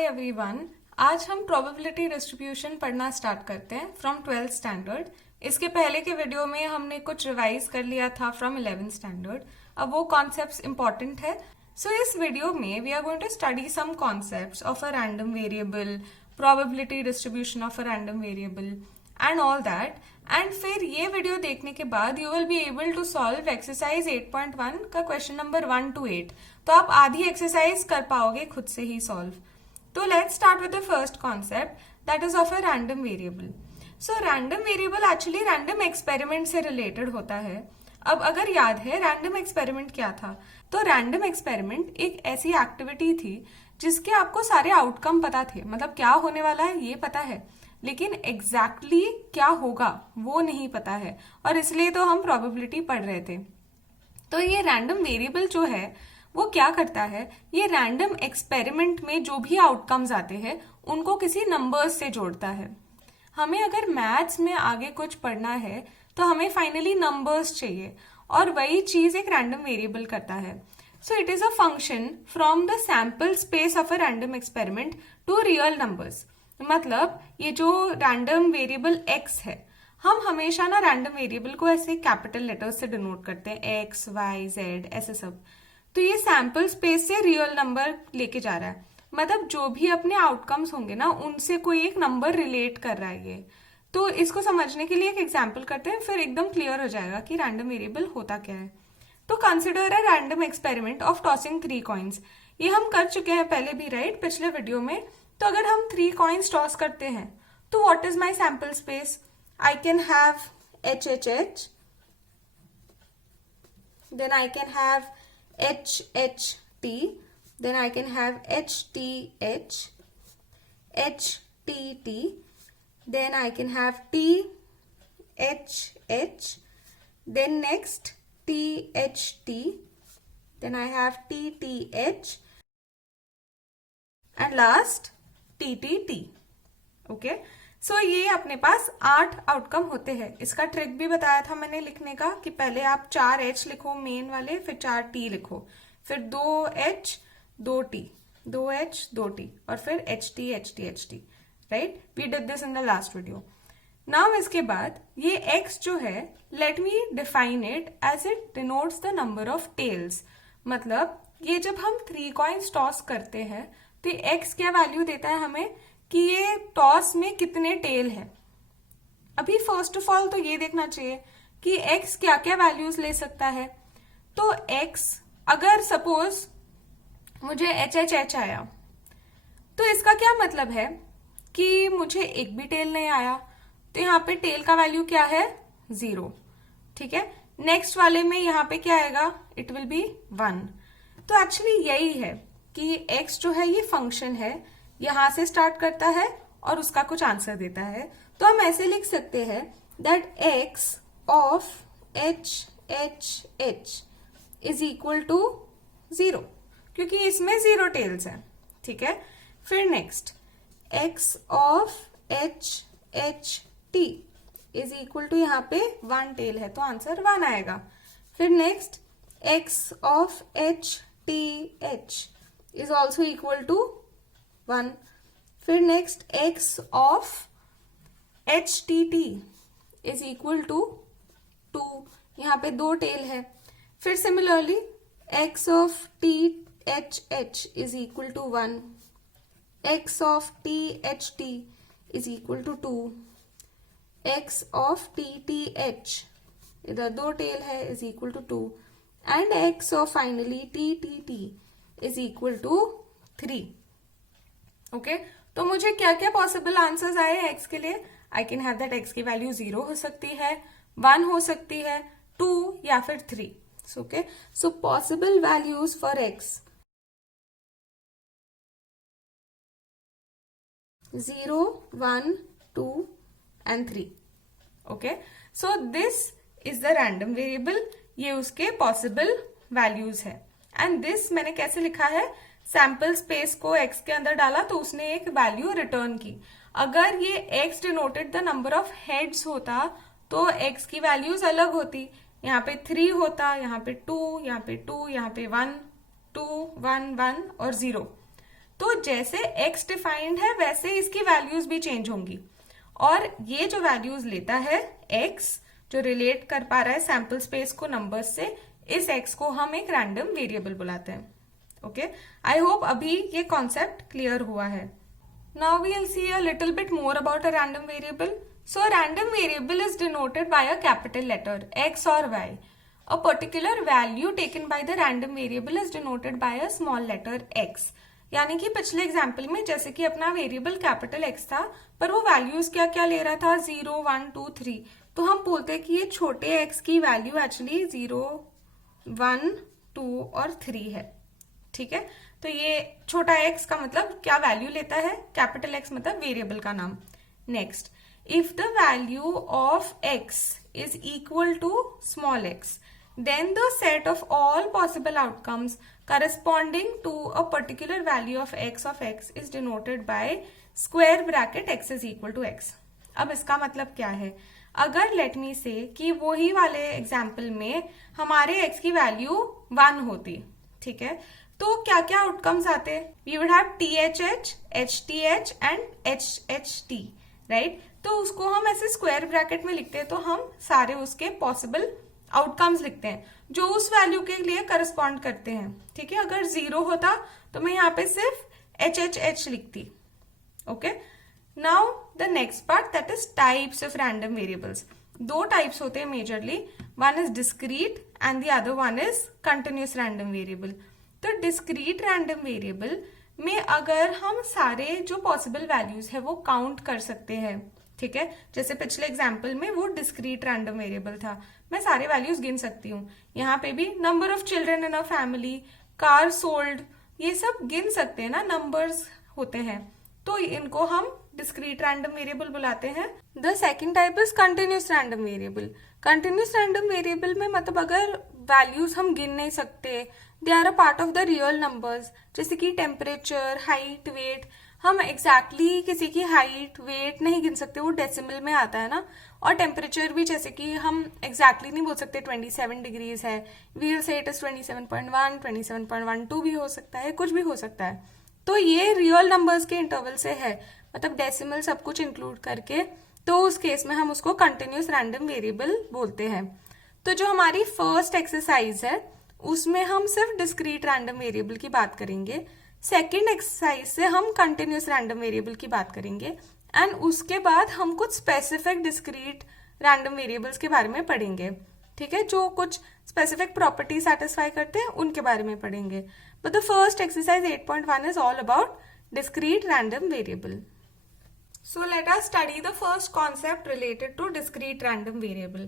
Hi everyone. आज हम probability distribution पढ़ना स्टार्ट करते हैं फ्रॉम 12th स्टैंडर्ड। इसके पहले के वीडियो में हमने कुछ रिवाइज कर लिया था फ्रॉम 11th स्टैंडर्ड। अब वो कॉन्सेप्ट्स इंपॉर्टेंट है। सो इस वीडियो में we are going to study some concepts of a random variable, probability distribution of a random variable and all that. And फिर ये वीडियो देखने के बाद you will be able to solve exercise 8.1 का question number 1 to 8। तो आप आधी exercise कर पाओगे खुद से ही सॉल्व। तो let's start with the first concept, that is of a random variable. So random variable actually random experiment से रिलेटेड होता है। अब अगर याद है रैंडम एक्सपेरिमेंट क्या था, तो रैंडम एक्सपेरिमेंट एक ऐसी एक्टिविटी थी जिसके आपको सारे आउटकम पता थे, मतलब क्या होने वाला है ये पता है, लेकिन एग्जैक्टली क्या होगा वो नहीं पता है, और इसलिए तो हम प्रोबेबिलिटी पढ़ रहे थे। तो ये रैंडम वेरिएबल जो है वो क्या करता है, ये रैंडम एक्सपेरिमेंट में जो भी आउटकम्स आते हैं उनको किसी नंबर्स से जोड़ता है। हमें अगर मैथ्स में आगे कुछ पढ़ना है तो हमें फाइनली नंबर्स चाहिए, और वही चीज एक रैंडम वेरिएबल करता है। So it is a function from the sample space of a random experiment to real numbers. मतलब ये जो रैंडम वेरिएबल x है, हम हमेशा ना रैंडम वेरिएबल को ऐसे कैपिटल लेटर्स से डिनोट करते हैं, x, y, z ऐसे सब। तो ये सैम्पल स्पेस से रियल नंबर लेके जा रहा है, मतलब जो भी अपने आउटकम्स होंगे ना उनसे कोई एक नंबर रिलेट कर रहा है ये। तो इसको समझने के लिए एक एग्जाम्पल करते हैं, फिर एकदम क्लियर हो जाएगा कि रैंडम वेरिएबल होता क्या है। तो consider a random experiment of tossing 3 coins. ये हम कर चुके हैं पहले भी, राइट, पिछले वीडियो में। तो अगर हम 3 कॉइन्स टॉस करते हैं तो what is my sample space? I can have H H H, then I can have H H T, then I can have H T H, H T T, then I can have T H H, then next T H T, then I have T T H, and last T T T. Okay, so ये अपने पास 8 outcome होते हैं। इसका trick भी बताया था मैंने लिखने का कि पहले आप 4 एच लिखो मेन वाले, फिर 4 टी लिखो, फिर 2 एच 2 टी, 2 एच 2 टी, और फिर H T H T H T, right. We did this in the last video. Now इसके बाद ये x जो है, let me define it as it denotes the number of tails. मतलब ये जब हम 3 कॉइन्स टॉस करते हैं तो x क्या वैल्यू देता है हमें कि ये टॉस में कितने टेल है। अभी फर्स्ट ऑफ ऑल तो ये देखना चाहिए कि x क्या क्या वैल्यूज ले सकता है। तो x अगर सपोज मुझे एच एच एच आया, तो इसका क्या मतलब है कि मुझे एक भी टेल नहीं आया, तो यहाँ पे टेल का वैल्यू क्या है? 0। ठीक है, नेक्स्ट वाले में यहाँ पे क्या आएगा? It will be 1। तो एक्चुअली यही है कि x जो है ये फंक्शन है, यहां से स्टार्ट करता है और उसका कुछ आंसर देता है। तो हम ऐसे लिख सकते हैं that x of H H H is equal to 0, क्योंकि इसमें 0 टेल्स है। ठीक है, फिर next x of H H T is equal to, यहाँ पे 1 टेल है तो आंसर 1 आएगा। फिर next x of H T H is also equal to 1। फिर next x of H T T is equal to 2, यहाँ पे 2 टेल है। फिर similarly x of T H H is equal to 1, x of T H T is equal to 2, x of T T H इधर 2 tail है is equal to 2, and x of finally T T T is equal to 3। Okay, तो मुझे क्या क्या possible answers आए x के लिए? आई can have that x की वैल्यू 0 हो सकती है, 1 हो सकती है, 2 या फिर 3। Okay, so possible values for x 0, 1, 2 and 3। Okay, so this is the random variable, ये उसके पॉसिबल वैल्यूज है। एंड दिस मैंने कैसे लिखा है? सैंपल स्पेस को x के अंदर डाला तो उसने एक वैल्यू रिटर्न की। अगर ये x denoted the number of heads होता तो x की वैल्यूज अलग होती, यहाँ पे 3 होता, यहाँ पे 2, यहाँ पे 2, यहाँ पे 1, 2, 1, 1 और 0। तो जैसे x डिफाइंड है वैसे इसकी वैल्यूज भी चेंज होंगी, और ये जो वैल्यूज लेता है x, जो रिलेट कर पा रहा है सैंपल स्पेस को नंबर्स से, इस x को हम एक रैंडम वेरिएबल बुलाते हैं। ओके, आई होप अभी ये कॉन्सेप्ट क्लियर हुआ है। Now we will see a little bit more about a random variable. So random variable is denoted by a capital letter x और y. A particular value taken by the random variable is denoted by a small letter x. यानी कि पिछले example में जैसे कि अपना variable capital x था, पर वो वैल्यूज क्या क्या ले रहा था, 0, 1, 2, 3, तो हम बोलते हैं कि ये छोटे x की वैल्यू एक्चुअली 0, 1, 2 और 3 है। ठीक है, तो ये छोटा x का मतलब क्या वैल्यू लेता है, कैपिटल x मतलब वेरिएबल का नाम। Next, if the value of x is equal to small x, then the set of all possible outcomes corresponding to a particular value of x is denoted by square bracket x is equal to x. अब इसका मतलब क्या है, अगर let me से कि वही वाले एग्जाम्पल में हमारे x की वैल्यू 1 होती, ठीक है, तो क्या क्या आउटकम्स आते, we would have THH, HTH and HHT, right. तो उसको हम ऐसे स्क्वायर ब्रैकेट में लिखते हैं, तो हम सारे उसके पॉसिबल आउटकम्स लिखते हैं जो उस वैल्यू के लिए करस्पॉन्ड करते हैं। ठीक है, अगर 0 होता तो मैं यहाँ पे सिर्फ HHH लिखती। Okay, now the next part, that is types of random variables. दो टाइप्स होते हैं majorly, one is discrete and the other one is continuous random variable. तो डिस्क्रीट रैंडम वेरिएबल में अगर हम सारे जो पॉसिबल वैल्यूज है वो काउंट कर सकते हैं, ठीक है, जैसे पिछले एग्जाम्पल में वो डिस्क्रीट रैंडम वेरिएबल था, मैं सारे वैल्यूज गिन सकती हूँ। यहाँ पे भी number of children in a family, car sold, ये सब गिन सकते हैं ना, नंबर्स होते हैं, तो इनको हम डिस्क्रीट रैंडम वेरिएबल बुलाते हैं। The second type is continuous random variable. Continuous random variable में मतलब अगर वैल्यूज हम गिन नहीं सकते, they are a part of the real numbers, जैसे कि टेम्परेचर, हाइट, वेट, हम एग्जैक्टली किसी की हाइट, वेट नहीं गिन सकते, वो डेसिमल में आता है ना, और टेम्परेचर भी जैसे कि हम एग्जैक्टली नहीं बोल सकते 27 डिग्रीज है, we will say it is 27.1, 27.12 भी हो सकता है, कुछ भी हो सकता है। तो ये रियल नंबर्स के इंटरवल से है, मतलब डेसिमल सब कुछ इंक्लूड करके, तो उस केस में हम उसको कंटिन्यूस रैंडम वेरिएबल बोलते हैं। तो जो हमारी फर्स्ट एक्सरसाइज है उसमें हम सिर्फ डिस्क्रीट रैंडम वेरिएबल की बात करेंगे, सेकेंड एक्सरसाइज से हम कंटिन्यूस रैंडम वेरिएबल की बात करेंगे, एंड उसके बाद हम कुछ स्पेसिफिक डिस्क्रीट रैंडम वेरिएबल्स के बारे में पढ़ेंगे। ठीक है, जो कुछ स्पेसिफिक प्रॉपर्टी सेटिस्फाई करते हैं उनके बारे में पढ़ेंगे। But the first exercise 8.1 is all about discrete random variable. So let us study the first concept related to discrete random variable,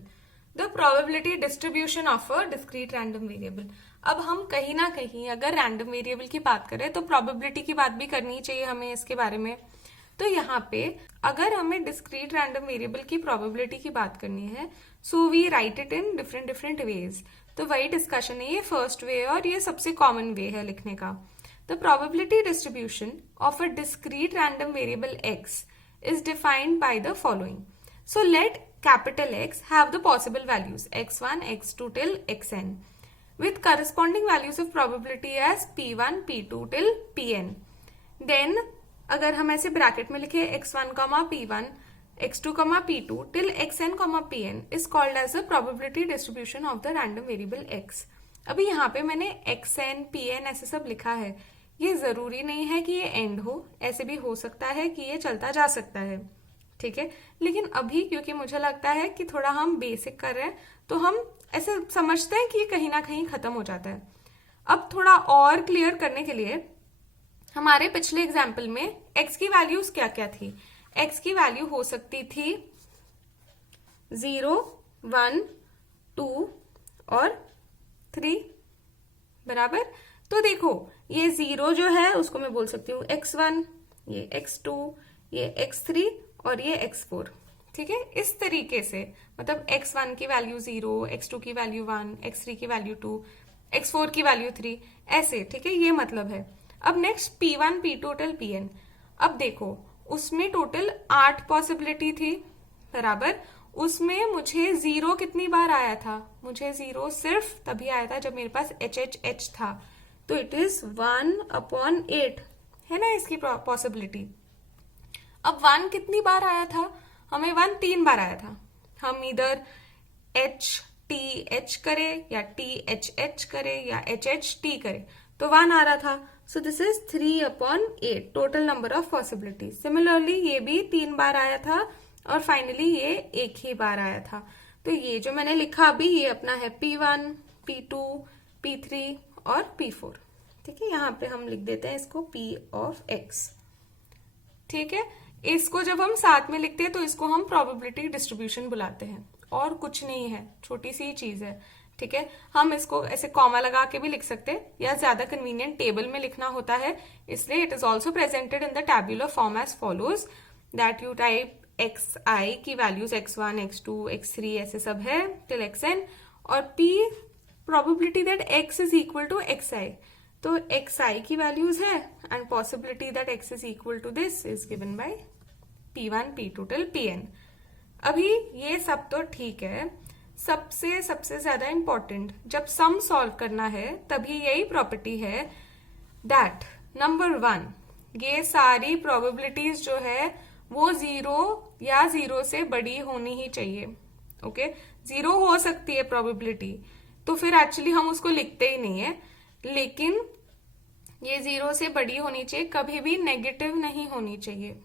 the probability distribution of a discrete random variable. अब हम कहीं ना कहीं अगर रैंडम वेरिएबल की बात करें तो प्रोबेबिलिटी की बात भी करनी चाहिए हमें इसके बारे में। तो यहाँ पे अगर हमें डिस्क्रीट रैंडम वेरिएबल की प्रोबेबिलिटी की बात करनी है, so we write it in different ways. तो वही डिस्कशन है, ये फर्स्ट वे और ये सबसे कॉमन वे है लिखने का। The probability distribution of a discrete random variable x is defined by the following. So let capital X have the possible values x1, x2 till xn with corresponding values of probability as p1, p2 till pn. Then अगर हम ऐसे bracket में लिखे x1, p1, x2, p2 till xn, pn is called as the probability distribution of the random variable x. अभी यहाँ पे मैंने xn, pn ऐसे सब लिखा है, ये जरूरी नहीं है कि ये एंड हो, ऐसे भी हो सकता है कि ये चलता जा सकता है। ठीक है, लेकिन अभी क्योंकि मुझे लगता है कि थोड़ा हम बेसिक कर रहे हैं तो हम ऐसे समझते हैं कि ये कहीं ना कहीं खत्म हो जाता है। अब थोड़ा और क्लियर करने के लिए हमारे पिछले एग्जाम्पल में x की वैल्यूज क्या क्या थी। x की वैल्यू हो सकती थी 0, 1, 2 और 3 बराबर। तो देखो ये 0 जो है उसको मैं बोल सकती हूँ x1, ये x2, ये x3 और ये x4। ठीक है, इस तरीके से मतलब x1 की वैल्यू 0, x2 की वैल्यू 1, x3 की वैल्यू 2, x4 की वैल्यू 3, ऐसे। ठीक है, ये मतलब है। अब next p1, p2 till pn। अब देखो उसमें टोटल 8 पॉसिबिलिटी थी बराबर। उसमें मुझे 0 कितनी बार आया था, मुझे 0 सिर्फ तभी आया था जब मेरे पास HHH था, तो इट इज 1/8। है ना इसकी पॉसिबिलिटी। अब 1 कितनी बार आया था, हमें 1 3 बार आया था। हम इधर एच टी एच करे या टी एच एच करे या एच एच टी करे, तो 1 आ रहा था। सो this is 3/8 total number of possibility. Similarly ये भी 3 बार आया था और फाइनली ये 1 ही बार आया था। तो ये जो मैंने लिखा अभी ये अपना है P1, P2, P3 और P4। ठीक है, यहाँ पे हम लिख देते हैं इसको P of X। ठीक है, इसको जब हम साथ में लिखते हैं तो इसको हम प्रोबेबिलिटी डिस्ट्रीब्यूशन बुलाते हैं, और कुछ नहीं है, छोटी सी चीज है। ठीक है, हम इसको ऐसे कॉमा लगा के भी लिख सकते हैं या ज्यादा कन्वीनियंट टेबल में लिखना होता है, इसलिए it is also presented in the tabular form as follows that you type xi की वैल्यूज x1, x2, x3 ऐसे सब है टिल xn, और p probability that x is equal to xi, तो xi की वैल्यूज है and possibility that x is equal to this is given by p1, p2 till pn। अभी ये सब तो ठीक है, सबसे ज्यादा इंपॉर्टेंट जब सम सॉल्व करना है तभी यही प्रॉपर्टी है दैट नंबर 1 ये सारी प्रोबेबिलिटीज जो है वो 0 या 0 से बड़ी होनी ही चाहिए। ओके, 0 हो सकती है प्रोबेबिलिटी, तो फिर एक्चुअली हम उसको लिखते ही नहीं है, लेकिन ये 0 से बड़ी होनी चाहिए, कभी भी नेगेटिव नहीं होनी चाहिए।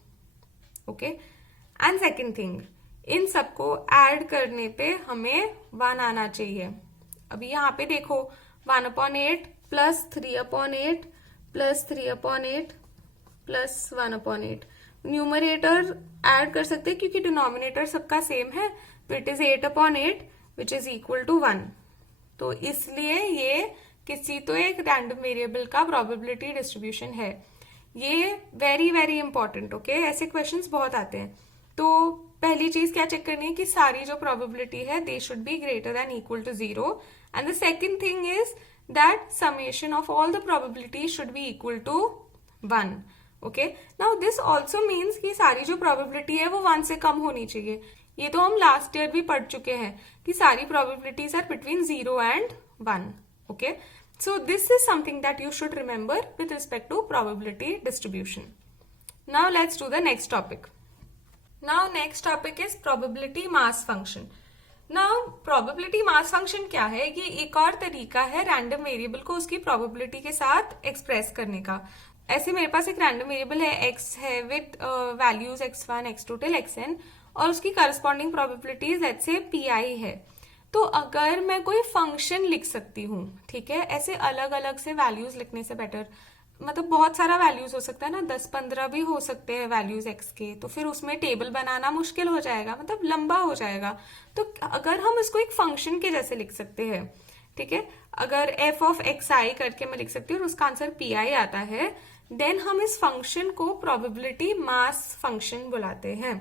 ओके, एंड सेकेंड थिंग, इन सबको ऐड करने पे हमें 1 आना चाहिए। अभी यहाँ पे देखो 1/8 plus 3/8 plus 3/8 plus 1/8, numerator add कर सकते हैं क्योंकि डिनोमिनेटर सबका सेम है, तो it is 8/8 which is equal to 1। तो इसलिए ये किसी तो एक रैंडम वेरिएबल का प्रोबेबिलिटी डिस्ट्रीब्यूशन है। ये वेरी वेरी इंपॉर्टेंट। ओके, ऐसे क्वेश्चंस बहुत आते हैं। तो पहली चीज क्या चेक करनी है कि सारी जो प्रोबेबिलिटी है they should be greater than equal to 0, and the second thing is that summation of all the probability should be equal to 1। Okay, now this also means कि सारी जो प्रोबेबिलिटी है वो 1 से कम होनी चाहिए। ये तो हम लास्ट ईयर भी पढ़ चुके हैं कि सारी probabilities are between 0 and 1। Okay, so this is something that you should remember with respect to probability distribution. Now let's do the next topic. Now next topic is probability mass function. Now probability mass function क्या है, ये एक और तरीका है random variable को उसकी probability के साथ एक्सप्रेस करने का। ऐसे मेरे पास एक रैंडम वेरिएबल है x है with values x1, x2 till xn, और उसकी corresponding probabilities let's say pi है। तो अगर मैं कोई फंक्शन लिख सकती हूँ, ठीक है, ऐसे अलग अलग से वैल्यूज लिखने से बेटर, मतलब बहुत सारा वैल्यूज हो सकता है ना, 10-15 भी हो सकते हैं वैल्यूज x के, तो फिर उसमें टेबल बनाना मुश्किल हो जाएगा, मतलब लंबा हो जाएगा। तो अगर हम इसको एक फंक्शन के जैसे लिख सकते हैं, ठीक है, अगर f of xi करके मैं लिख सकती हूँ और उसका आंसर pi आता है, देन हम इस फंक्शन को प्रोबेबिलिटी मास फंक्शन बुलाते हैं।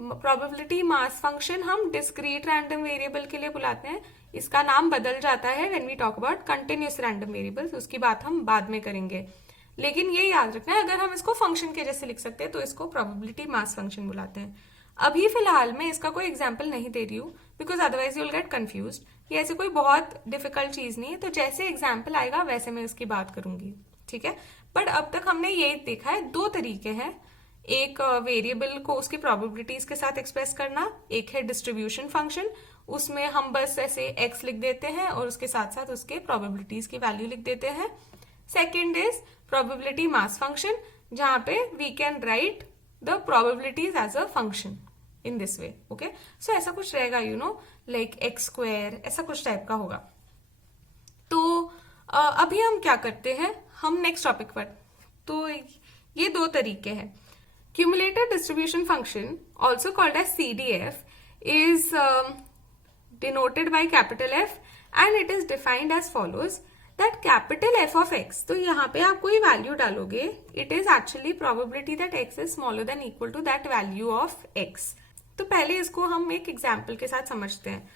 प्रोबेबिलिटी मास फंक्शन हम डिस्क्रीट रैंडम वेरिएबल के लिए बुलाते हैं, इसका नाम बदल जाता है when we talk about continuous random variables, उसकी बात हम बाद में करेंगे। लेकिन ये याद रखना है, अगर हम इसको फंक्शन के जैसे लिख सकते हैं तो इसको प्रोबेबिलिटी मास फंक्शन बुलाते हैं। अभी फिलहाल मैं इसका कोई एग्जाम्पल नहीं दे रही हूँ because otherwise you will get confused. ये ऐसे कोई बहुत डिफिकल्ट चीज नहीं है, तो जैसे एग्जाम्पल आएगा वैसे मैं इसकी बात करूंगी। ठीक है, बट अब तक हमने ये देखा है 2 तरीके हैं, एक वेरिएबल को उसकी प्रोबेबिलिटीज के साथ एक्सप्रेस करना, एक है डिस्ट्रीब्यूशन फंक्शन, उसमें हम बस ऐसे x लिख देते हैं और उसके साथ साथ उसके प्रोबेबिलिटीज की वैल्यू लिख देते हैं। Second is probability mass function, जहां पे we can write the probabilities as a function in this way. Okay, so ऐसा कुछ रहेगा, यू नो, लाइक x², ऐसा कुछ टाइप का होगा। तो अभी हम क्या करते हैं, हम नेक्स्ट टॉपिक पर, तो ये 2 तरीके हैं। Cumulative distribution function, also called as CDF, is denoted by capital F and it is defined as follows that capital F of x, तो यहाँ पे आप कोई वैल्यू डालोगे, it is actually probability that x is smaller than equal to that value of x। तो पहले इसको हम एक एग्जाम्पल के साथ समझते हैं।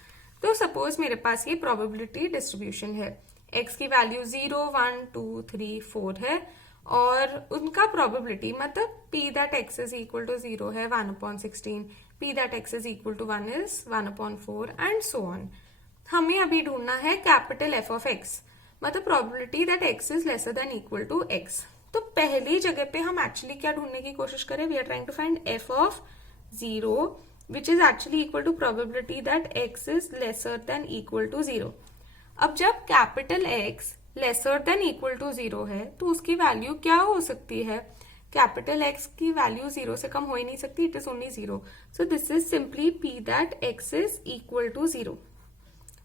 तो सपोज मेरे पास ये प्रोबेबिलिटी डिस्ट्रीब्यूशन है, x की वैल्यू 0, 1, 2, 3, 4 है, और उनका प्रोबेबिलिटी मतलब p that x is equal to 0 है 1/16, p that x is equal to 1 is 1/4 and so on. हमें अभी ढूंढना है कैपिटल F ऑफ x, मतलब probability that x is lesser than equal to x। तो पहली जगह पे हम एक्चुअली क्या ढूंढने की कोशिश करें, we are trying to find F of 0 which is actually equal to probability that x is lesser than equal to 0। अब जब capital X lesser than equal to 0 है तो उसकी वैल्यू क्या हो सकती है, कैपिटल X की वैल्यू 0 से कम हो ही नहीं सकती, it is only 0। So this is simply P that X is equal to 0,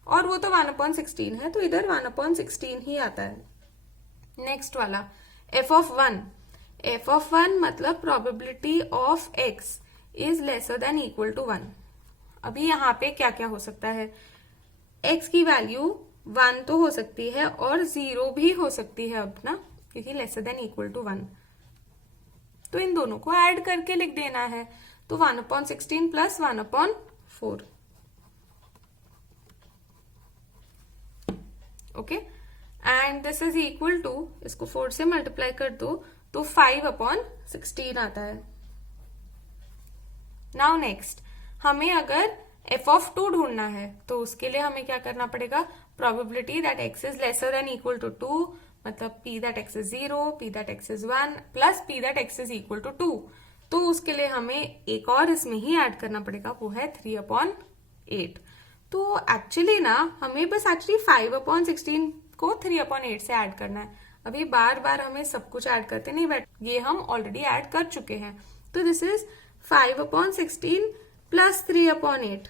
और वो तो 1/16 है तो इधर 1/16 ही आता है। नेक्स्ट वाला f of 1 मतलब probability of x is lesser than equal to 1। अभी यहाँ पे क्या क्या हो सकता है, x की वैल्यू 1 तो हो सकती है और 0 भी हो सकती है अपना, क्योंकि लेसर देन इक्वल टू 1, तो इन दोनों को ऐड करके लिख देना है। तो 1/16 plus 1/4, okay, and this is equal to, इसको 4 से मल्टीप्लाई कर दो तो 5/16 आता है। नाउ नेक्स्ट, हमें अगर f of 2 ढूंढना है तो उसके लिए हमें क्या करना पड़ेगा, probability that x is lesser than equal to 2 मतलब p that x is 0, p that x is 1 plus p that x is equal to 2। तो उसके लिए हमें एक और इसमें ही ऐड करना पड़ेगा, वो है 3/8। तो एक्चुअली ना हमें बस एक्चुअली 5/16 को 3/8 से ऐड करना है। अभी बार बार हमें सब कुछ ऐड करते नहीं बैठ, ये हम ऑलरेडी ऐड कर चुके हैं। तो दिस इज 5/16 प्लस 3/8,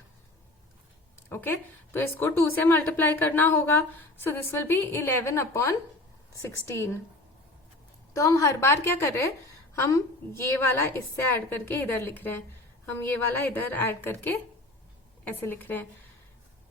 ओके, तो इसको 2 से मल्टीप्लाई करना होगा, सो दिस विल बी 11/16। तो हम हर बार क्या कर रहे हैं, हम ये वाला इससे ऐड करके इधर लिख रहे हैं, हम ये वाला इधर ऐड करके ऐसे लिख रहे हैं,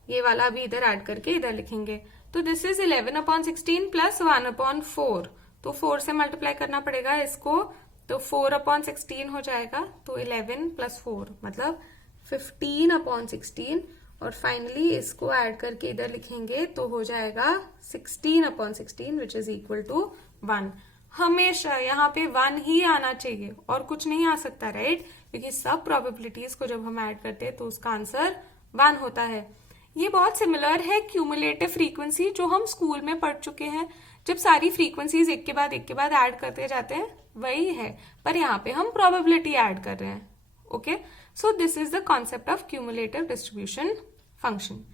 ये वाला अभी इधर ऐड करके इधर लिखेंगे। तो दिस इज 11/16 प्लस 1/4, तो 4 से मल्टीप्लाई करना पड़ेगा इसको, तो 4/16 हो जाएगा, तो 11 प्लस 4 मतलब 15/16, और फाइनली इसको ऐड करके इधर लिखेंगे तो हो जाएगा 16/16 विच इज इक्वल टू 1। हमेशा यहाँ पे 1 ही आना चाहिए और कुछ नहीं आ सकता, राइट, क्योंकि सब प्रोबेबिलिटीज को जब हम ऐड करते हैं तो उसका आंसर 1 होता है। ये बहुत सिमिलर है क्यूमुलेटिव फ्रीक्वेंसी जो हम स्कूल में पढ़ चुके हैं, जब सारी फ्रीक्वेंसीज एक के बाद ऐड करते जाते हैं, वही है, पर यहाँ पे हम प्रोबेबिलिटी ऐड कर रहे हैं, okay. So this is the concept of cumulative distribution function.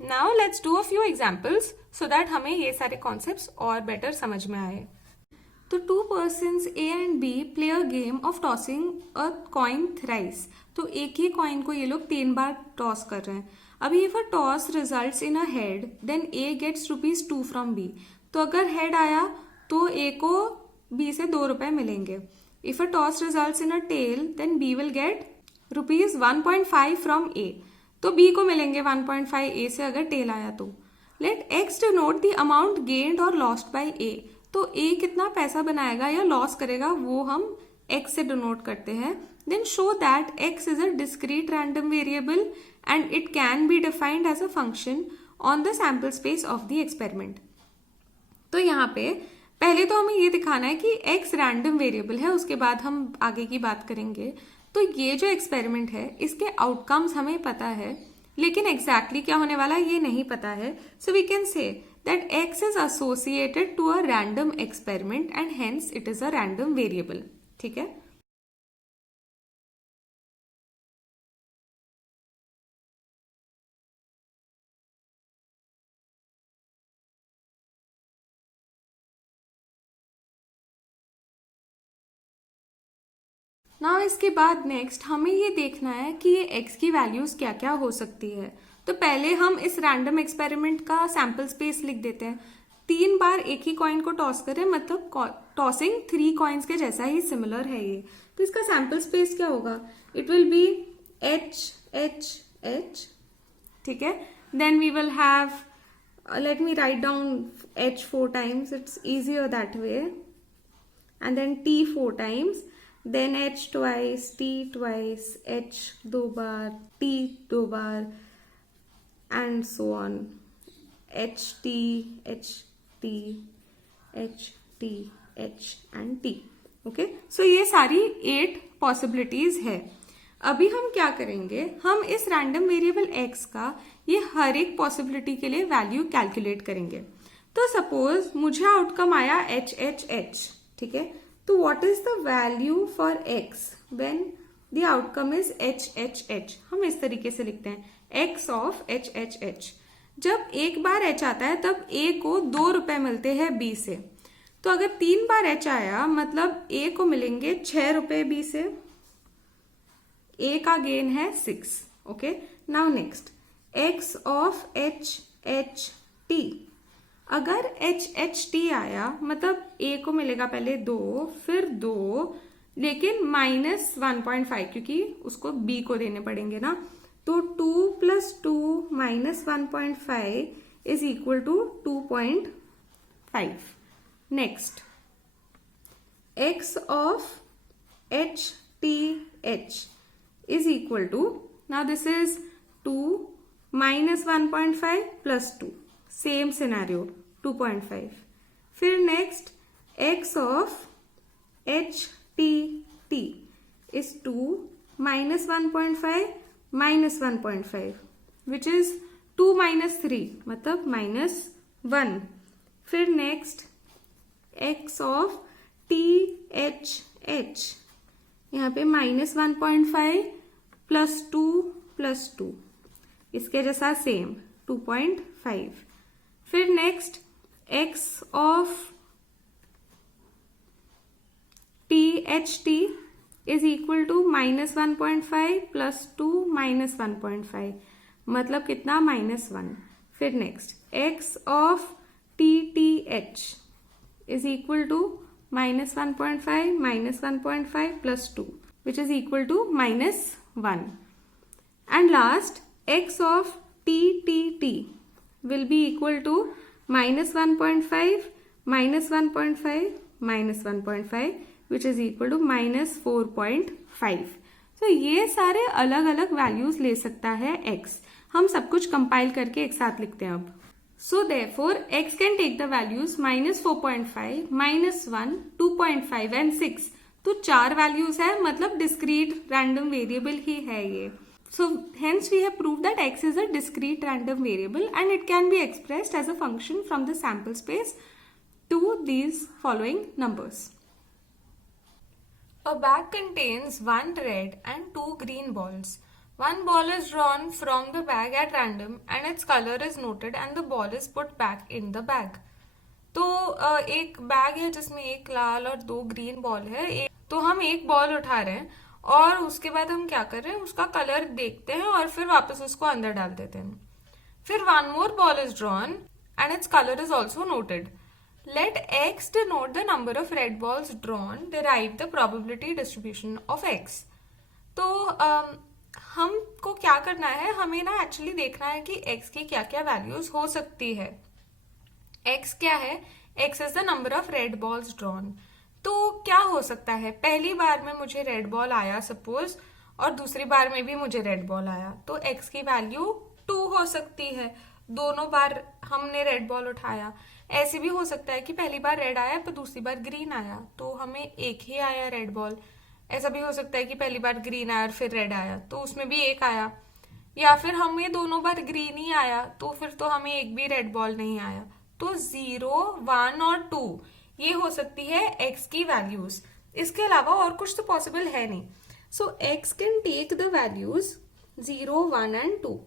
Now let's do a few examples so that हमें ये सारे कॉन्सेप्ट्स और बेटर समझ में आए। तो 2 persons A and B play a game of tossing a coin thrice। तो एक ही कॉइन को ये लोग 3 बार टॉस कर रहे हैं। अभी if a toss results in a head then A gets ₹2 from B। तो अगर हेड आया तो A को B से 2 रुपए मिलेंगे। If a toss results in a tail then B will get ₹1.5 from A। तो B को मिलेंगे 1.5 A से अगर टेल आया तो। Let X denote the amount gained और लॉस्ट बाय A। तो A कितना पैसा बनाएगा या लॉस करेगा वो हम X से डिनोट करते हैं। Then show that X is a discrete random variable and it can be defined as a function on the sample space of the experiment. तो यहाँ पे पहले तो हमें ये दिखाना है कि X रैंडम वेरिएबल है, उसके बाद हम आगे की बात करेंगे। तो ये जो एक्सपेरिमेंट है इसके आउटकम्स हमें पता है, लेकिन एग्जैक्टली क्या होने वाला है ये नहीं पता है। So we can say that X is associated to a random experiment and hence it is a random variable, ठीक है। नाउ इसके बाद नेक्स्ट हमें ये देखना है कि ये X की वैल्यूज क्या क्या हो सकती है। तो पहले हम इस रैंडम एक्सपेरिमेंट का सैम्पल स्पेस लिख देते हैं। 3 बार एक ही कॉइन को टॉस करें, मतलब टॉसिंग 3 कॉइन्स के जैसा ही सिमिलर है ये। तो इसका सैम्पल स्पेस क्या होगा, इट विल बी H, ठीक है। Then we will have, let me write down H 4 times, it's easier that way, and then T 4 times, then H twice, T twice, H 2 बार, T 2 बार, and so on, HT, HT, HT, H and T, okay? So ये सारी 8 possibilities है। अभी हम क्या करेंगे, हम इस रैंडम वेरिएबल X का ये हर एक पॉसिबिलिटी के लिए वैल्यू कैलकुलेट करेंगे। तो सपोज मुझे आउटकम आया HHH, ठीक है। तो what is the value for x when the outcome is HHH? हम इस तरीके से लिखते हैं x ऑफ HHH। जब एक बार h आता है तब a को 2 रुपए मिलते हैं b से। तो अगर 3 बार h आया मतलब a को मिलेंगे 6 रुपए b से। a का गेन है 6। Okay, now next x of HHT। अगर HHT आया मतलब a को मिलेगा पहले 2 फिर 2 लेकिन -1.5 क्योंकि उसको b को देने पड़ेंगे ना। तो 2 + 2 -1.5 is equal to 2.5। Next x of HTH is equal to, now this is 2 -1.5 + 2, same scenario 2.5। फिर next x of HTT is 2 -1.5 -1.5 which is 2 - 3 मतलब -1। फिर नेक्स्ट x ऑफ THH, यहाँ पे -1.5 + 2 + 2, इसके जैसा सेम 2.5। फिर next x of THT is equal to -1.5 + 2 -1.5 मतलब कितना -1। फिर next x of TTH is equal to -1.5 -1.5 + 2 which is equal to -1। And last x of TTT will be equal to -1.5 -1.5 -1.5 which is equal to -4.5। तो ये सारे अलग अलग values ले सकता है x। हम सब कुछ कंपाइल करके एक साथ लिखते हैं अब। So therefore x can take the values -4.5 -1 2.5 and 6। तो 4 वैल्यूज है मतलब डिस्क्रीट रैंडम वेरिएबल ही है ये। So hence we have proved that x is a discrete random variable and it can be expressed as a function from the sample space to these following numbers. A bag contains 1 red and 2 green balls. One ball is drawn from the bag at random and its color is noted and the ball is put back in the bag. तो एक bag है जिसमें एक लाल और 2 green ball है। तो हम एक बॉल उठा रहे हैं और उसके बाद हम क्या कर रहे हैं, उसका कलर देखते हैं और फिर वापस उसको अंदर डाल देते हैं। फिर 1 more ball is drawn and its color is also noted. Let x denote the number of red balls drawn. Derive the probability distribution of x. तो हमको क्या करना है, हमें ना एक्चुअली देखना है कि x की क्या क्या वैल्यूज हो सकती है। x क्या है, x is the number of red balls drawn. तो क्या हो सकता है, पहली बार में मुझे रेड बॉल आया सपोज और दूसरी बार में भी मुझे रेड बॉल आया तो x की वैल्यू 2 हो सकती है। दोनों बार हमने रेड बॉल उठाया। ऐसे भी हो सकता है कि पहली बार रेड आया पर दूसरी बार ग्रीन आया तो हमें एक ही आया रेड बॉल। ऐसा भी हो सकता है कि पहली बार ग्रीन आया और फिर रेड आया तो उसमें भी एक आया, या फिर हमें दोनों बार ग्रीन ही आया तो फिर तो हमें एक भी रेड बॉल नहीं आया। तो 0, 1 और 2 ये हो सकती है x की वैल्यूज। इसके अलावा और कुछ तो पॉसिबल है नहीं। So x can take the values 0, 1 and 2।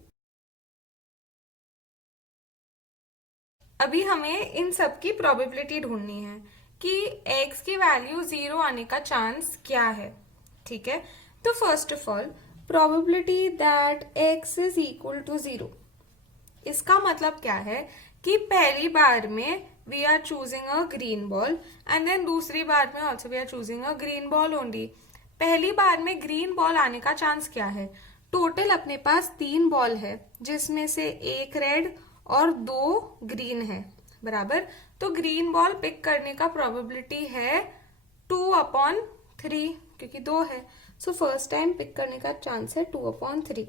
अभी हमें इन सब की प्रोबेबिलिटी ढूंढनी है कि x की वैल्यू 0 आने का चांस क्या है। ठीक है, तो first of all probability that x is equal to 0, इसका मतलब क्या है कि पहली बार में we are choosing a green ball and then दूसरी बार में also we are choosing a green ball only। पहली बार में ग्रीन बॉल आने का चांस क्या है, टोटल अपने पास 3 बॉल है जिसमें से एक रेड और 2 ग्रीन है बराबर। तो ग्रीन बॉल पिक करने का प्रोबेबिलिटी है 2/3 क्योंकि 2 है। सो फर्स्ट टाइम पिक करने का चांस है 2/3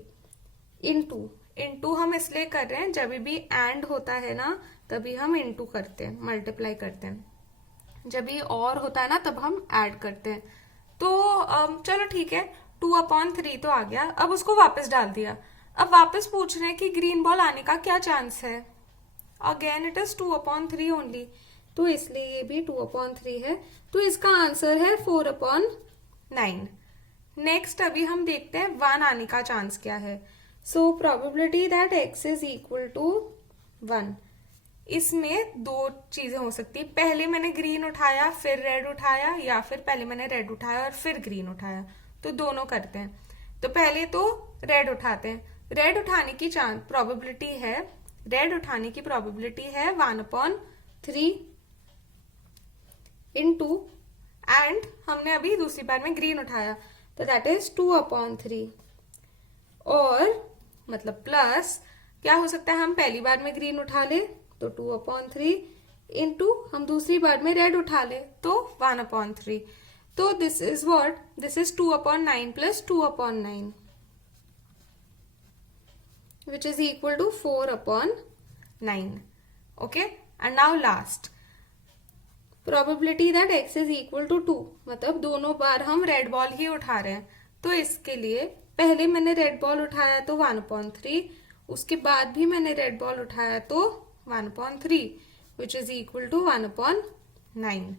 इनटू हम इसलिए कर रहे हैं जब भी एंड होता है ना तभी हम इनटू करते हैं, मल्टीप्लाई करते हैं। जब भी और होता है ना तब हम ऐड करते हैं। तो चलो ठीक है 2/3 तो आ गया। अब उसको वापस डाल दिया। अब वापस पूछ रहे हैं कि ग्रीन बॉल आने का क्या चांस है। अगेन इट इज 2/3 ओनली, तो इसलिए ये भी 2/3 है। तो इसका आंसर है 4/9। नेक्स्ट अभी हम देखते हैं 1 आने का चांस क्या है। So probability that x is equal to 1, इसमें दो चीजें हो सकती है, पहले मैंने ग्रीन उठाया फिर रेड उठाया, या फिर पहले मैंने रेड उठाया और फिर ग्रीन उठाया, तो दोनों करते हैं। तो पहले तो रेड उठाते हैं। रेड उठाने की प्रोबेबिलिटी है, रेड उठाने की प्रोबेबिलिटी है 1/3 इनटू, एंड हमने अभी दूसरी बार में ग्रीन उठाया तो दैट इज 2/3, और मतलब प्लस क्या हो सकता है, हम पहली बार में ग्रीन उठा ले तो 2/3 इनटू हम दूसरी बार में रेड उठा ले तो 1/3। तो this is what, this is 2/9 plus 2/9 which is equal to 4/9. Okay, and now last probability that x is equal to 2, मतलब दोनों बार हम रेड बॉल ही उठा रहे हैं, तो इसके लिए पहले मैंने रेड बॉल उठाया तो 1/3, उसके बाद भी मैंने रेड बॉल उठाया तो 1/3 which is equal to 1/9.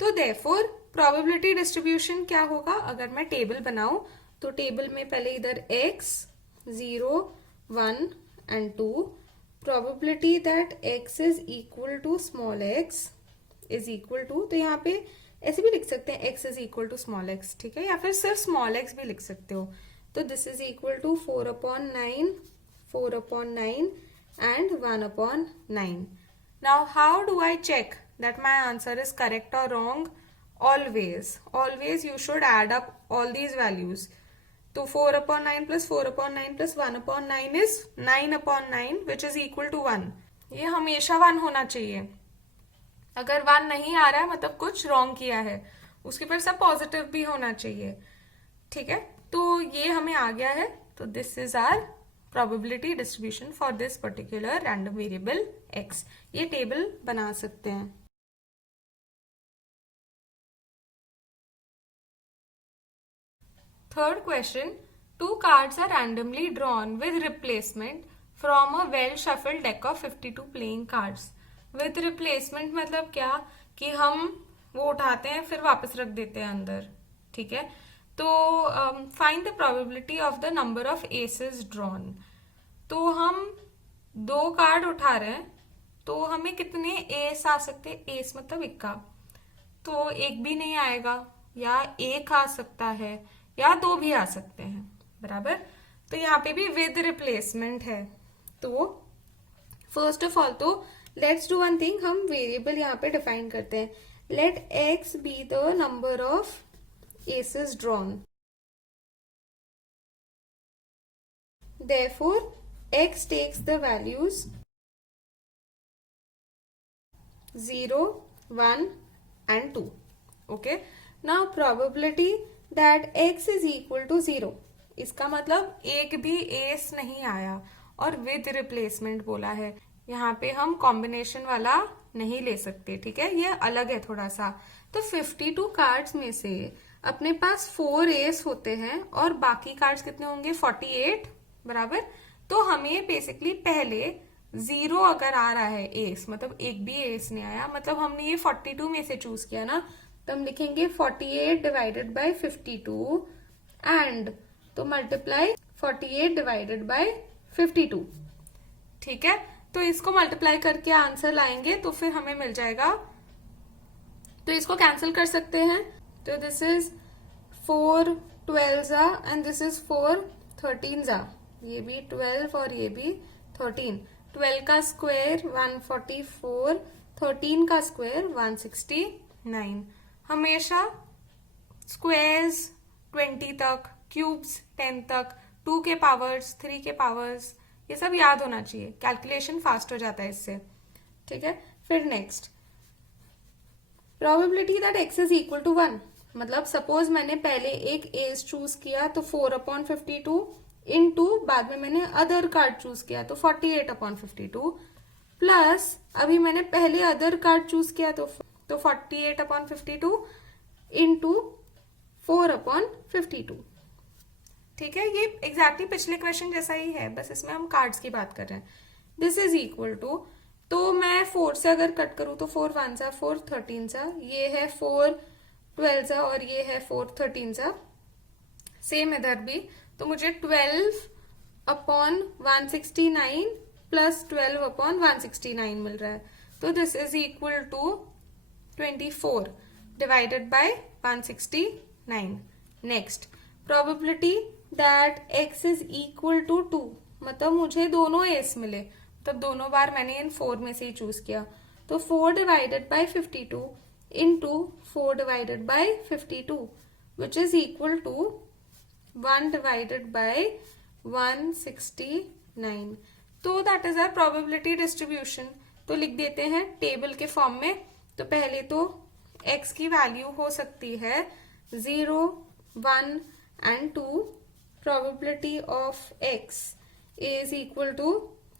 तो therefore probability distribution क्या होगा, अगर मैं टेबल बनाऊं तो टेबल में पहले इधर x 0 1 and 2, probability that x is equal to small x is equal to, तो यहाँ पे ऐसे भी लिख सकते हैं x is equal to small x, ठीक है, या फिर सिर्फ small x भी लिख सकते हो। तो this is equal to 4/9, 4/9 and 1/9. Now how do I check that my answer is correct or wrong? Always you should add up all these values. तो 4/9 plus 4/9 plus 1/9 is 9/9 which is equal to 1. ये हमेशा 1 होना चाहिए। अगर 1 नहीं आ रहा है मतलब कुछ रॉन्ग किया है, उसके पर सब पॉजिटिव भी होना चाहिए, ठीक है। तो ये हमें आ गया है। तो this is our probability distribution for this particular random variable x। ये टेबल बना सकते हैं। Third question, 2 cards are randomly drawn with replacement from a well shuffled deck of 52 playing cards. With replacement मतलब क्या, कि हम वो उठाते हैं फिर वापस रख देते हैं अंदर, ठीक है। तो find the probability of the number of aces drawn. तो हम 2 कार्ड उठा रहे हैं तो हमें कितने एस आ सकते हैं, एस मतलब इक्का, तो एक भी नहीं आएगा, या एक आ सकता है या 2 भी आ सकते हैं, बराबर। तो यहाँ पे भी विद रिप्लेसमेंट है। तो फर्स्ट ऑफ ऑल तो लेट्स डू वन थिंग, हम वेरिएबल यहाँ पे डिफाइन करते हैं। Let X be the number of aces drawn, therefore X takes the values 0 1 and 2. Okay, now probability that x is equal to 0, इसका मतलब एक भी एस नहीं आया और विद रिप्लेसमेंट बोला है। यहाँ पे हम कॉम्बिनेशन वाला नहीं ले सकते, ठीक है, ये अलग है थोड़ा सा। तो 52 कार्ड्स में से अपने पास 4 एस होते हैं और बाकी कार्ड्स कितने होंगे, 48, बराबर। तो हमें बेसिकली पहले 0 अगर आ रहा है एस, मतलब एक भी एस नहीं आया, मतलब हमने ये 42 में से चूज किया ना, तो हम लिखेंगे 48 डिवाइडेड बाय 52 एंड तो मल्टीप्लाई 48 डिवाइडेड बाय 52, ठीक है। तो इसको मल्टीप्लाई करके आंसर लाएंगे तो फिर हमें मिल जाएगा, तो इसको कैंसिल कर सकते हैं। तो this is 4 12 and this is 4 13, ये भी 12 और ये भी 13। 12 का स्क्वायर 144, 13 का स्क्वायर 169। हमेशा स्क्वायर्स 20 तक, क्यूब्स 10 तक, 2 के पावर्स, 3 के पावर्स, ये सब याद होना चाहिए, कैलकुलेशन फास्ट हो जाता है इससे, ठीक है। फिर next, probability that x is equal to 1, मतलब सपोज मैंने पहले एक एस चूज किया तो 4/52 इनटू बाद में मैंने अदर कार्ड चूज किया तो 48/52 प्लस अभी मैंने पहले अदर कार्ड चूज किया तो 48/52 इनटू 4/52, ठीक है। ये एग्जैक्टली पिछले क्वेश्चन जैसा ही है, बस इसमें हम कार्ड्स की बात कर रहे हैं। दिस इज इक्वल टू तो मैं 4 से अगर कट करूँ तो 4 1 सा 4 13 सा, ये है 4 12 सा और ये है 4 13 सा, सेम इधर भी। तो मुझे 12 अपॉन 169 प्लस 12 अपॉन 169 मिल रहा है। तो this is equal to 24 divided by 169। Next, probability that x is equal to 2, मतलब मुझे दोनों एस मिले, तब दोनों बार मैंने इन 4 में से ही चूज किया। तो 4 divided by 52 into 4 divided by 52 which is equal to 1 divided by 169। तो that is our probability distribution. तो लिख देते हैं टेबल के फॉर्म में। तो पहले तो x की वैल्यू हो सकती है 0, 1 and 2. Probability of x is equal to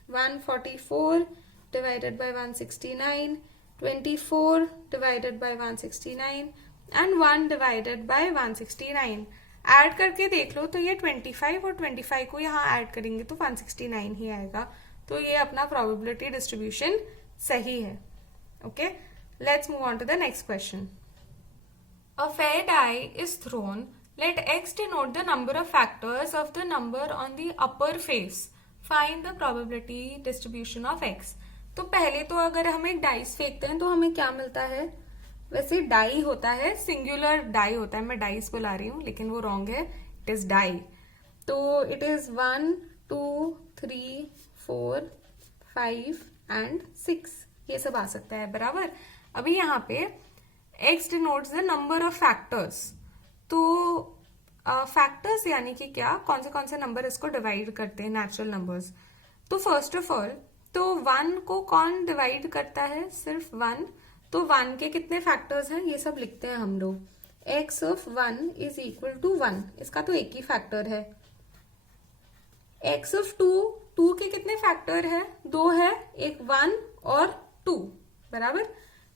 144 divided by 169, 24 divided by 169 and 1 divided by 169. Add करके देख लो तो ये 25 और 25 को यहाँ ऐड करेंगे तो 169 ही आएगा। तो ये अपना प्रोबेबिलिटी डिस्ट्रीब्यूशन सही है। Okay, let's move on to the next question. A fair die is thrown. Let x denote the number of factors of the number on the upper face. Find the probability distribution of x. तो पहले तो अगर हम एक dice फेंकते हैं तो हमें क्या मिलता है? वैसे डाई होता है, सिंगुलर डाई होता है, मैं डाइस बुला रही हूँ लेकिन वो रॉन्ग है, इट इज डाई। तो इट इज 1 2 3 4 5 एंड 6, ये सब आ सकता है बराबर। अभी यहाँ पे x denotes the number of factors. तो फैक्टर्स यानी कि क्या, कौन से नंबर इसको डिवाइड करते हैं, नेचुरल नंबर्स। तो फर्स्ट ऑफ ऑल तो 1 को कौन डिवाइड करता है? सिर्फ 1। तो 1 के कितने फैक्टर्स हैं ये सब लिखते हैं हम लोग। x of 1 is equal to 1, इसका तो एक ही फैक्टर है। x ऑफ 2 के कितने फैक्टर है? 2 है, एक 1 और 2 बराबर।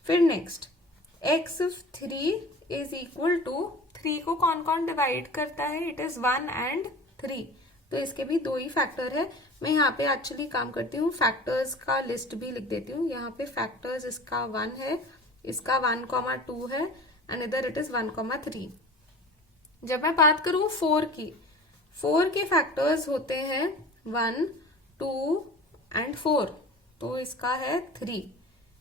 फिर next x of 3 is equal to 3 को कौन कौन डिवाइड करता है? इट इज 1 एंड 3, तो इसके भी 2 ही फैक्टर है। मैं यहाँ पे एक्चुअली काम करती हूँ, फैक्टर्स का लिस्ट भी लिख देती हूँ। यहाँ पे फैक्टर्स इसका 1 है, इसका 1,2 है एंड इधर इट इज 1,3। जब मैं बात करूँ 4 की, 4 के फैक्टर्स होते हैं 1 2 एंड 4, तो इसका है 3।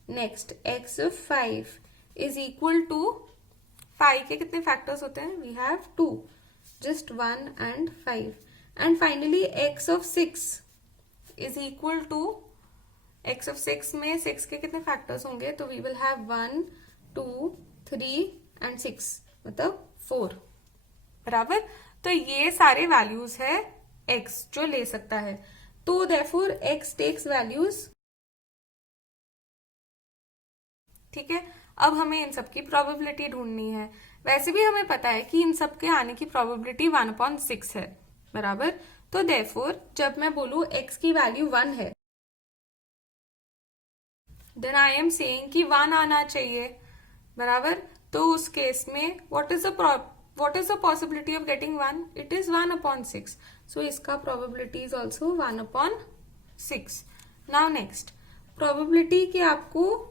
Next x of 5 is equal to 5 के कितने फैक्टर्स होते हैं? We have 2, just 1 and 5। And finally x of 6 is equal to, x of 6 में 6 के कितने फैक्टर्स होंगे? तो वी विल हैव 1 2 3 एंड 6, मतलब 4 बराबर। तो ये सारे वैल्यूज है x जो ले सकता है। तो देयरफॉर x टेक्स वैल्यूज, ठीक है। अब हमें इन सब की प्रोबेबिलिटी ढूंढनी है। वैसे भी हमें पता है कि इन सब के आने की प्रोबेबिलिटी 1/6 है बराबर। तो देयरफॉर जब मैं बोलूं x की वैल्यू 1 है, देन आई एम सेइंग कि 1 आना चाहिए बराबर। तो उस केस में what is the possibility of getting 1? It is 1/6। सो इसका probability is also 1/6। Now next, probability कि आपको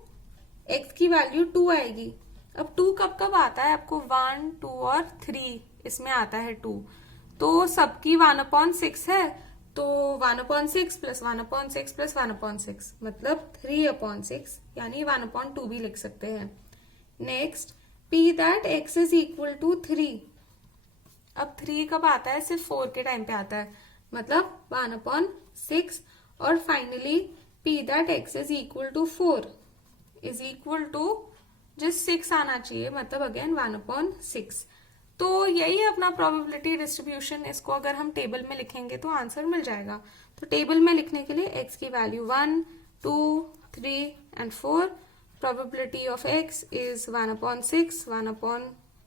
x की वैल्यू 2 आएगी। अब 2 कब कब आता है आपको? 1 2 और 3 इसमें आता है 2। तो सबकी 1/6 है, तो 1/6 प्लस 1/6 प्लस 1/6 मतलब 3/6, यानी 1/2 भी लिख सकते हैं। Next, p that x is equal to 3। अब 3 कब आता है? सिर्फ 4 के टाइम पे आता है, मतलब 1/6। और finally p that x is equal to 4 is equal to जिस 6 आना चाहिए, मतलब अगेन 1/6। तो यही है अपना प्रोबेबिलिटी डिस्ट्रीब्यूशन। इसको अगर हम टेबल में लिखेंगे तो आंसर मिल जाएगा। तो टेबल में लिखने के लिए x की value 1 2 3 and 4, probability of x is 1/6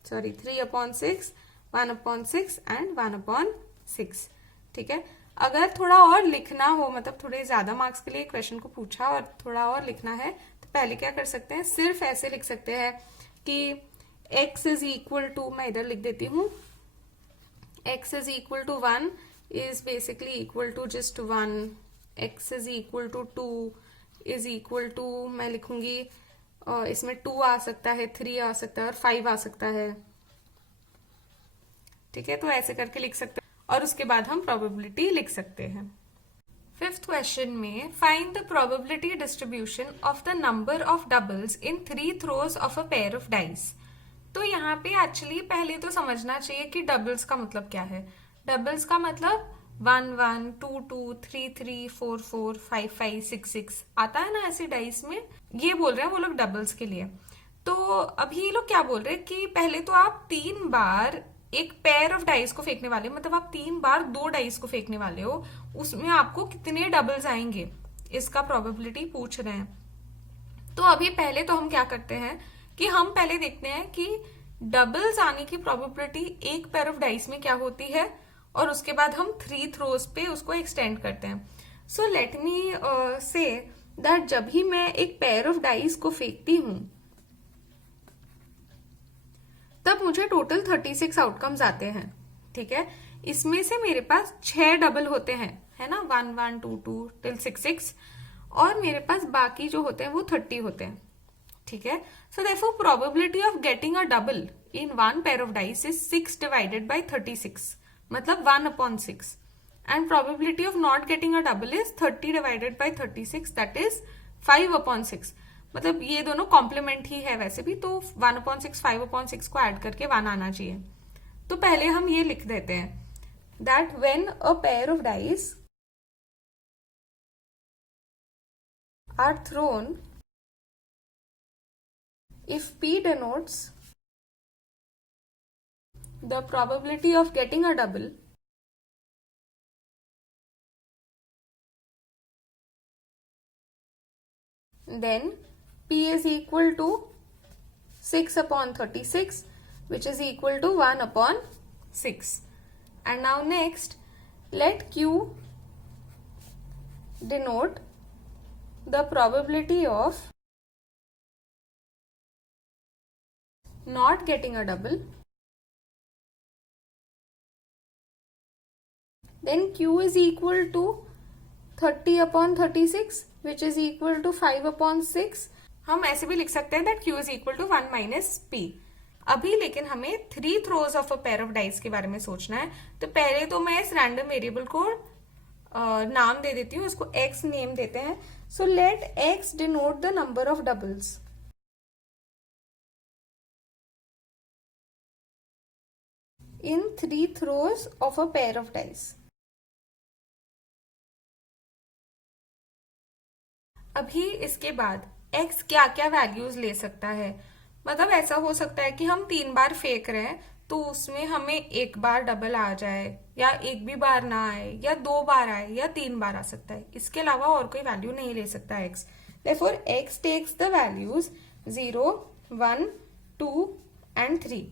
3/6 1/6 and 1/6, ठीक है। अगर थोड़ा और लिखना हो, मतलब थोड़े ज्यादा मार्क्स के लिए क्वेश्चन को पूछा और थोड़ा और लिखना है, तो पहले क्या कर सकते हैं, सिर्फ ऐसे लिख सकते हैं कि x इज इक्वल टू, मैं इधर लिख देती हूँ, x is equal to 1 is basically equal to just 1, x is equal to 2 is equal to, मैं लिखूंगी इसमें 2 आ सकता है, 3 आ सकता है और 5 आ सकता है। ठीक है, तो ऐसे करके लिख सकते हैं और उसके बाद हम प्रोबेबिलिटी लिख सकते हैं। फिफ्थ क्वेश्चन में find the probability distribution of the number of doubles in 3 throws of a pair of dice. तो यहाँ पे एक्चुअली पहले तो समझना चाहिए कि डबल्स का मतलब क्या है। डबल्स का मतलब 1 1 2 2 3 3 4 4 5 5 6 6 आता है ना ऐसे डाइस में, ये बोल रहे हैं वो लोग डबल्स के लिए। तो अभी ये लोग क्या बोल रहे हैं कि पहले तो आप 3 बार एक पेयर ऑफ डाइस को फेंकने वाले, मतलब आप 3 बार 2 डाइस को फेंकने वाले हो, उसमें आपको कितने डबल्स आएंगे इसका प्रोबेबिलिटी पूछ रहे हैं। तो अभी पहले तो हम क्या करते हैं कि हम पहले देखते हैं कि डबल्स आने की प्रोबेबिलिटी एक पेयर ऑफ डाइस में क्या होती है, और उसके बाद हम 3 थ्रोज पे उसको एक्सटेंड करते हैं। So let me say that जब ही मैं एक पेयर ऑफ डाइस को फेंकती हूं तब मुझे टोटल 36 आउटकम्स आते हैं। ठीक है, इसमें से मेरे पास 6 डबल होते हैं, है ना, 1 1 2 2 टिल 6 6, और मेरे पास बाकी जो होते हैं वो 30 होते हैं। ठीक है, so therefore probability of getting a double in one pair of dice is 6 divided by 36, मतलब 1/6, and probability of not getting a double is 30 divided by 36, that is 5/6। मतलब ये दोनों कॉम्प्लीमेंट ही है वैसे भी, तो 1/6 5/6 को ऐड करके 1 आना चाहिए। तो पहले हम ये लिख देते हैं that when a pair of dice are thrown, if P denotes the probability of getting a double, then P is equal to 6/36, which is equal to 1/6. And now next, let Q denote the probability of not getting a double, then Q is equal to 30/36, which is equal to 5/6. हम ऐसे भी लिख सकते हैं that Q is equal to 1 minus P। अभी लेकिन हमें 3 throws of a pair of dice के बारे में सोचना है। तो पहले तो मैं इस रैंडम वेरिएबल को नाम दे देती हूँ, उसको x नेम देते हैं। So let x denote the number of doubles. in 3 throws of a pair of dice। अभी इसके बाद x क्या क्या वैल्यूज ले सकता है, मतलब ऐसा हो सकता है कि हम 3 बार फेंक रहे हैं तो उसमें हमें 1 बार डबल आ जाए, या 1 भी बार ना आए, या 2 बार आए, या 3 बार आ सकता है। इसके अलावा और कोई वैल्यू नहीं ले सकता x। Therefore x takes the values 0 1 2 and 3।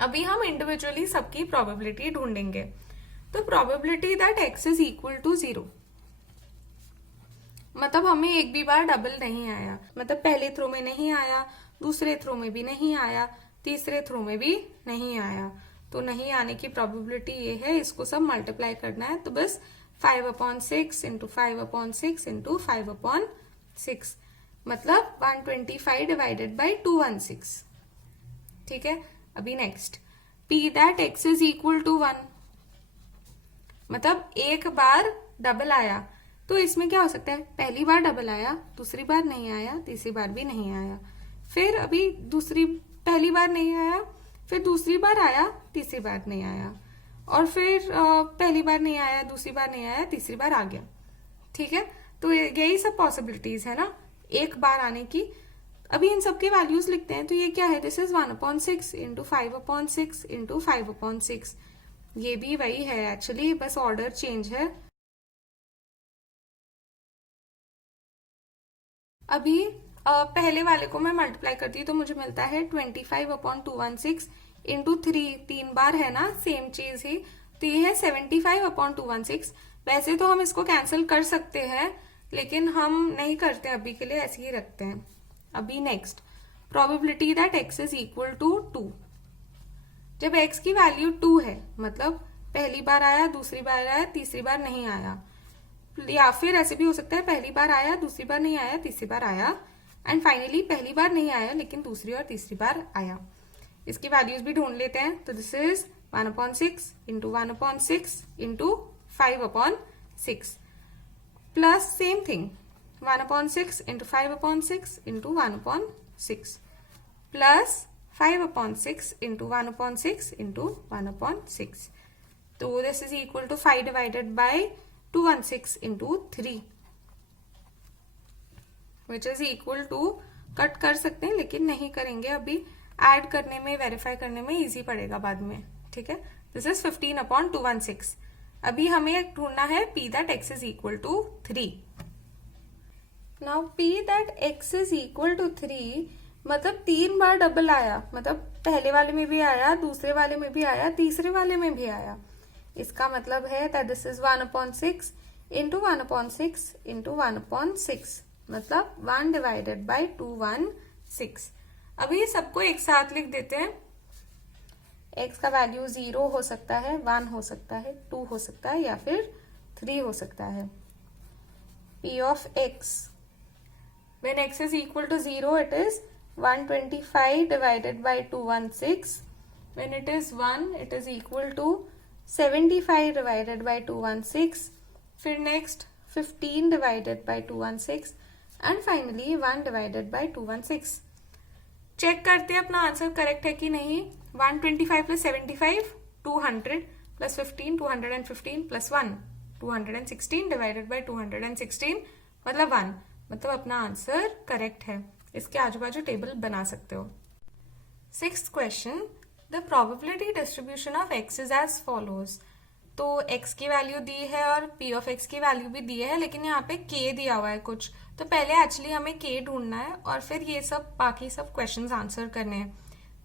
अभी हम इंडिविजुअली सबकी प्रोबेबिलिटी ढूंढेंगे। तो probability that x is equal to 0, मतलब हमें एक भी बार डबल नहीं आया, मतलब पहले थ्रो में नहीं आया, दूसरे थ्रो में भी नहीं आया, तीसरे थ्रो में भी नहीं आया। तो नहीं आने की प्रोबेबिलिटी ये है, इसको सब मल्टीप्लाई करना है। तो बस 5/6 इंटू 5/6 इंटू 5/6, मतलब 125 डिवाइडेड बाई 216। ठीक है, अभी next P that x is equal to 1, मतलब एक बार डबल आया। तो इसमें क्या हो सकता है, पहली बार डबल आया, दूसरी बार नहीं आया, तीसरी बार भी नहीं आया, फिर अभी पहली बार नहीं आया, फिर दूसरी बार आया, तीसरी बार नहीं आया, और फिर पहली बार नहीं आया, दूसरी बार नहीं आया, तीसरी बार आ गया। ठीक है, तो यही सब पॉसिबिलिटीज है ना एक बार आने की। अभी इन सबके वैल्यूज लिखते हैं। तो ये क्या है, दिस इज 1/6 इंटू 5/6 इंटू 5/6। ये भी वही है एक्चुअली, बस ऑर्डर चेंज है। अभी पहले वाले को मैं मल्टीप्लाई करती हूँ तो मुझे मिलता है 25/216 इंटू 3 बार है ना, सेम चीज ही। तो ये है 75/216। वैसे तो हम इसको कैंसिल कर सकते हैं, लेकिन हम नहीं करते, अभी के लिए ऐसे ही रखते हैं। अभी next, probability that x is equal to 2। जब x की वैल्यू 2 है, मतलब पहली बार आया, दूसरी बार आया, तीसरी बार नहीं आया, या फिर ऐसे भी हो सकता है पहली बार आया, दूसरी बार नहीं आया, तीसरी बार आया, एंड फाइनली पहली बार नहीं आया लेकिन दूसरी और तीसरी बार आया। इसकी वैल्यूज भी ढूंढ लेते हैं। तो this is 1/6 into 1/6 into 5/6 plus same thing 1/6 into 5/6 into 1/6 plus 5/6 into 1/6 into 1/6। तो this is equal to 5 divided by 216 into 3 which is equal to, cut कर सकते हैं लेकिन नहीं करेंगे अभी, ऐड करने में, वेरीफाई करने में इजी पड़ेगा बाद में, ठीक है। This is 15/216। अभी हमें ढूंढना है p that x is equal to 3। Now p that x is equal to 3 मतलब 3 बार डबल आया, मतलब पहले वाले में भी आया, दूसरे वाले में भी आया, तीसरे वाले में भी आया। इसका मतलब है that this is 1/6 into 1/6 into 1/6 मतलब 1 डिवाइडेड बाय 216। अभी सबको एक साथ लिख देते हैं। x का वैल्यू 0 हो सकता है, 1 हो सकता है, 2 हो सकता है या फिर 3 हो सकता है। p of x when x is equal to 0 it is 125 divided by 216. When it is 1 it is equal to 75 divided by 216. फिर next 15 divided by 216 and finally 1 divided by 216. Check करते हैं अपना आंसर करेक्ट है कि नहीं। 125 plus 75 200 plus 15 215 plus 1 216 divided by 216 मतलब 1, मतलब अपना आंसर करेक्ट है। इसके आजू बाजू टेबल बना सकते हो। 6th question, the probability distribution of x is as follows. तो x की वैल्यू दी है और p ऑफ x की वैल्यू भी दी है, लेकिन यहाँ पे k दिया हुआ है कुछ, तो पहले एक्चुअली हमें k ढूंढना है और फिर ये सब बाकी सब क्वेश्चंस आंसर करने हैं।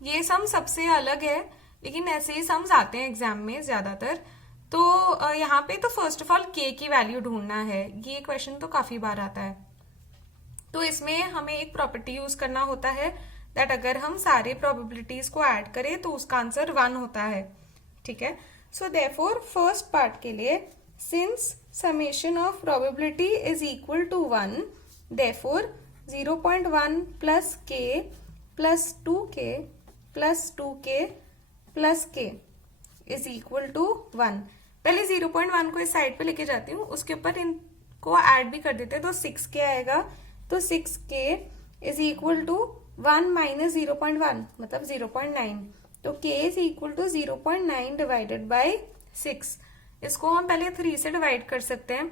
ये सम सबसे अलग है लेकिन ऐसे ही सम्स आते हैं एग्जाम में ज्यादातर। तो यहाँ पे तो फर्स्ट ऑफ ऑल k की वैल्यू ढूंढना है, ये क्वेश्चन तो काफी बार आता है। तो इसमें हमें एक प्रॉपर्टी यूज करना होता है दैट अगर हम सारे प्रोबेबिलिटीज को ऐड करें तो उसका आंसर 1 होता है, ठीक है। सो देयरफॉर फर्स्ट पार्ट के लिए since summation of probability is equal to 1 therefore 0.1 plus k plus 2k plus 2k plus k is equal to 1। पहले 0.1 को इस साइड पे लेके जाती हूँ, उसके ऊपर इनको ऐड भी कर देते हैं तो 6k आएगा। तो 6k is equal to 1 minus 0.1 मतलब 0.9। तो k is equal to 0.9 divided by 6। इसको हम पहले 3 से डिवाइड कर सकते हैं,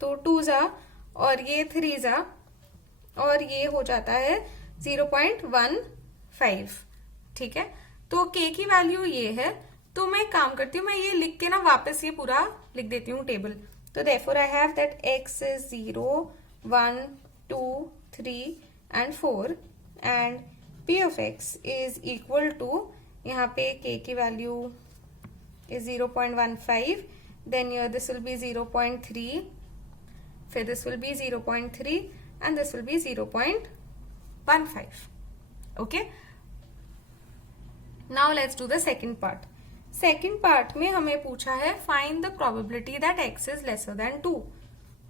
तो 2 जा और ये 3 जा और ये हो जाता है 0.15, ठीक है। तो k की वैल्यू ये है, तो मैं काम करती हूँ, मैं ये लिख के ना वापस ये पूरा लिख देती हूँ टेबल। तो therefore I have that x is 0 1 2 3 and 4 and p of x is equal to, यहाँ पे k की value is 0.15, then here this will be 0.3, फिर this will be 0.3 and this will be 0.15. Okay, now let's do the second part. Second part में हमें पूछा है find the probability that x is lesser than 2.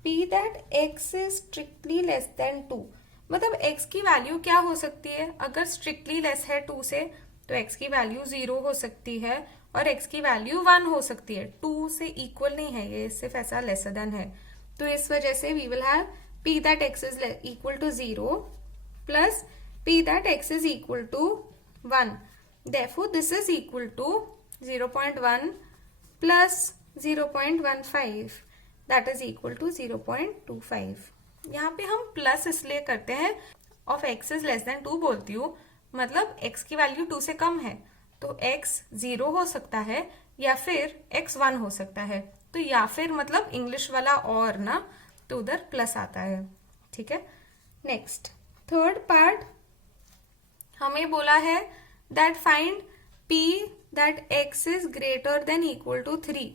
p that x is strictly less than 2 मतलब x की value क्या हो सकती है। अगर स्ट्रिक्टली लेस है 2 से तो x की वैल्यू 0 हो सकती है और x की वैल्यू 1 हो सकती है। 2 से इक्वल नहीं है, ये सिर्फ ऐसा लेसर देन है। तो इस वजह से we will have p that x is equal to 0 plus p that x is equal to 1. Therefore this is equal to 0.1 plus 0.15 that is equal to 0.25. यहाँ पे हम प्लस इसलिए करते हैं, of x is less than 2 बोलती हूँ, मतलब x की वैल्यू 2 से कम है तो x 0 हो सकता है या फिर x 1 हो सकता है। तो या फिर मतलब इंग्लिश वाला और ना, तो उधर प्लस आता है, ठीक है। नेक्स्ट थर्ड पार्ट हमें बोला है that find p that x is greater than equal to 3।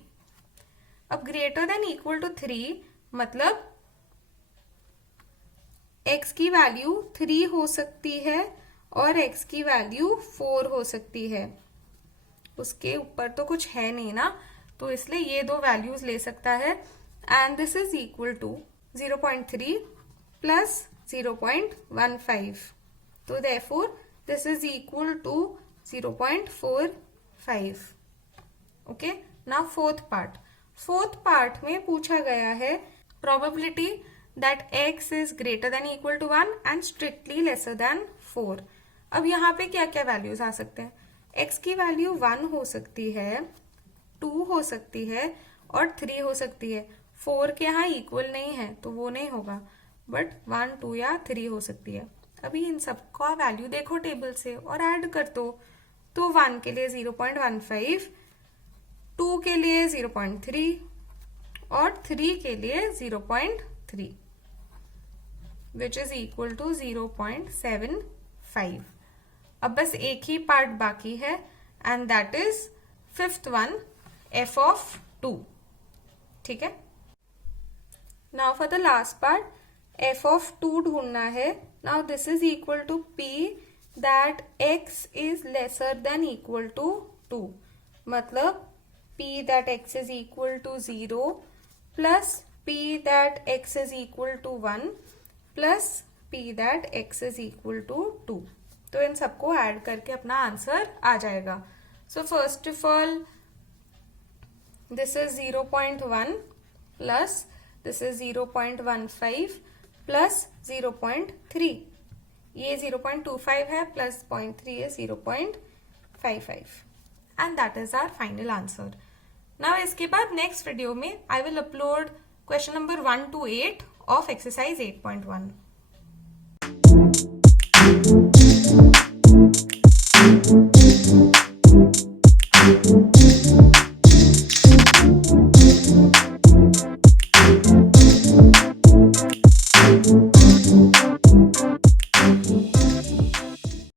अब ग्रेटर देन इक्वल टू 3 मतलब x की वैल्यू 3 हो सकती है और x की वैल्यू 4 हो सकती है। उसके ऊपर तो कुछ है नहीं ना, तो इसलिए ये दो वैल्यूज ले सकता है। and this is equal to 0.3 plus 0.15. So therefore this is equal to 0.45. Okay, now fourth part में पूछा गया है probability that x is greater than equal to 1 and strictly lesser than 4. अब यहाँ पे क्या क्या वैल्यूज आ सकते हैं? x की वैल्यू 1 हो सकती है, 2 हो सकती है और 3 हो सकती है. 4 के यहाँ इक्वल नहीं है तो वो नहीं होगा, बट 1, 2 या 3 हो सकती है. अभी इन सबका वैल्यू देखो टेबल से और ऐड कर दो. तो 1 के लिए 0.15, 2 के लिए 0.3 और 3 के लिए 0.3, विच इज इक्वल टू 0.75. अब बस एक ही पार्ट बाकी है and that is fifth one, f of 2. ठीक है, now for the last part f of 2 ढूंढना है. Now this is equal to p that x is lesser than equal to 2. मतलब p that x is equal to 0 plus p that x is equal to 1 plus p that x is equal to 2. तो इन सबको add करके अपना answer आ जाएगा. So first of all this is 0.1 plus this is 0.15 plus 0.3. ये 0.25 है plus 0.3 है 0.55 and that is our final answer. Now इसके बाद नेक्स्ट वीडियो में I will upload question number 1 to 8 of exercise 8.1.